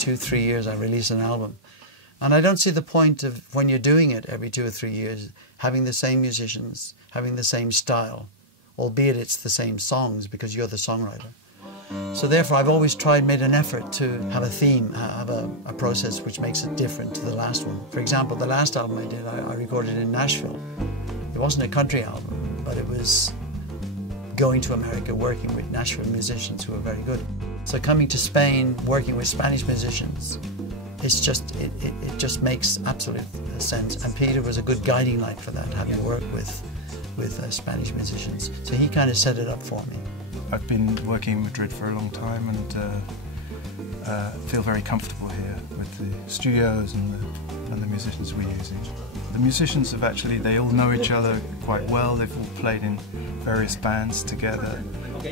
2 or 3 years I release an album. And I don't see the point of, when you're doing it every 2 or 3 years, having the same musicians, having the same style, albeit it's the same songs because you're the songwriter. So therefore I've always made an effort to have a theme, have a process which makes it different to the last one. For example, the last album I did, I recorded in Nashville. It wasn't a country album, but it was going to America, working with Nashville musicians who were very good. So coming to Spain, working with Spanish musicians, it's just, it just makes absolute sense. And Peter was a good guiding light for that, having worked with Spanish musicians. So he kind of set it up for me. I've been working in Madrid for a long time and feel very comfortable here with the studios and the musicians we're using. The musicians have actually, they all know each other quite well. They've all played in various bands together.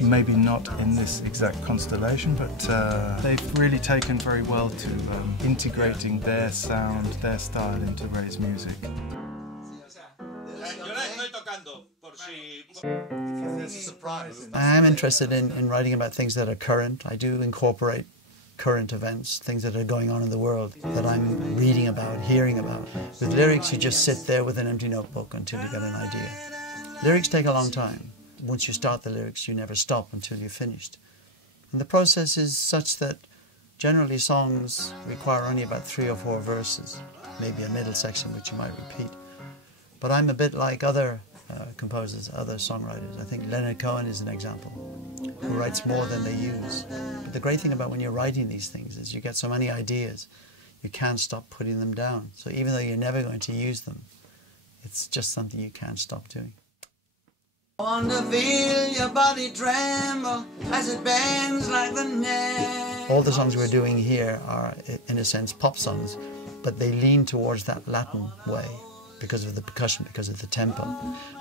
Maybe not in this exact constellation, but they've really taken very well to integrating their sound, their style into Ray's music. I am interested in writing about things that are current. I do incorporate current events, things that are going on in the world that I'm reading about, hearing about. With lyrics, you just sit there with an empty notebook until you get an idea. Lyrics take a long time. Once you start the lyrics, you never stop until you're finished. And the process is such that generally songs require only about 3 or 4 verses, maybe a middle section which you might repeat. But I'm a bit like other composers, other songwriters. I think Leonard Cohen is an example, who writes more than they use. But the great thing about when you're writing these things is you get so many ideas, you can't stop putting them down. So even though you're never going to use them, it's just something you can't stop doing. I want to feel your body tremble as it bends like the net. All the songs we're doing here are, in a sense, pop songs, but they lean towards that Latin way, because of the percussion, because of the tempo.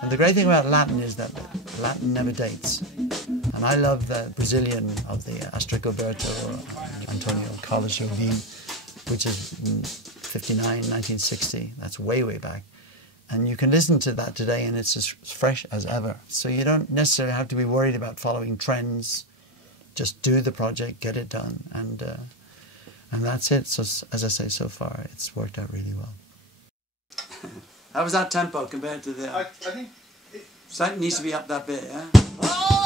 And the great thing about Latin is that Latin never dates. And I love the Brazilian of the Astricoberto or Antonio Carlos Jobim, which is 59, 1960. That's way, way back. And you can listen to that today and it's as fresh as ever. So you don't necessarily have to be worried about following trends. Just do the project, get it done, and that's it. So as I say, so far, it's worked out really well. How was that tempo compared to the... I think... Something needs to be up that bit, yeah? Oh!